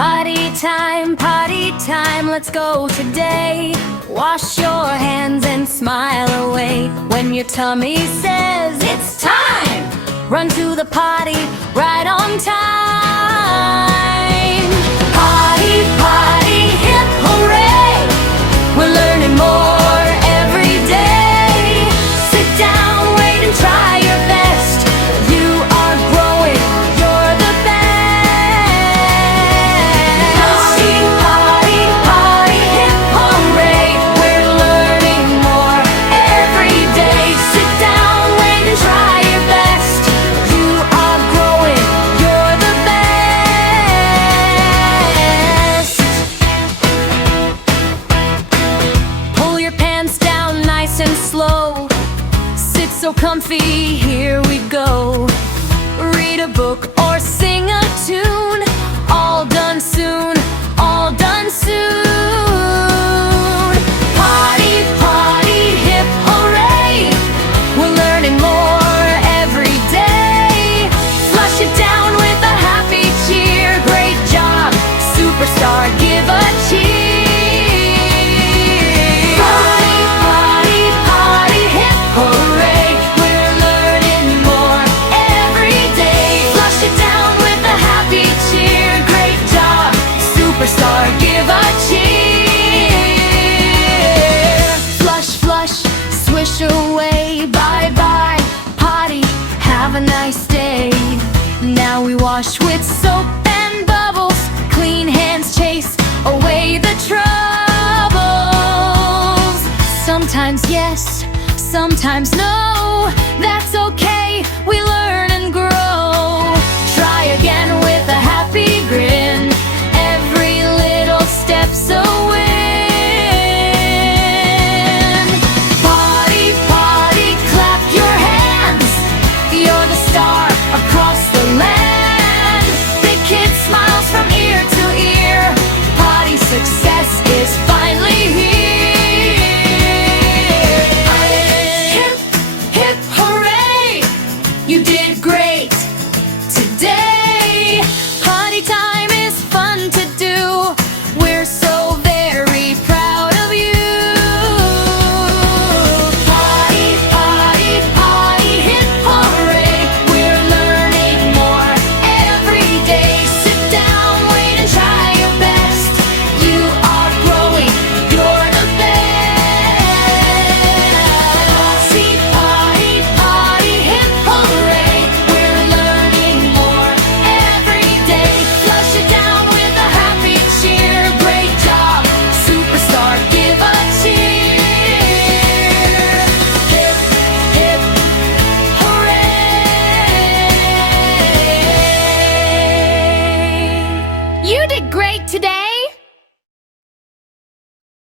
Potty time, let's go today. Wash your hands and smile away. When your tummy says it's time, run to the potty right on time. Potty, potty, hip hooray! We're learning more every day. Sit down, wait and try your best. You are growing, you're the best. Potty, potty, potty, hip hooray! We're learning more every day. Sit down, wait and try your best. You are growing, you're the best. Pull your pants down nice and slow. Sit so comfy, here we go. Read a book or sing a tune. All done soon, all done soon. Potty, potty, hip hooray! We're learning more every day. Flush it down with a happy cheer. Great job, superstar, give a cheer. Potty, potty, potty, hip hooray! We're learning more every day. Flush it down with a happy cheer. Great job, superstar, give a cheer. Flush, flush, swish away. Bye bye, potty, have a nice day. Now we wash with soap and bubbles. Clean hands chase away the troubles. Sometimes yes, sometimes no, that's okay.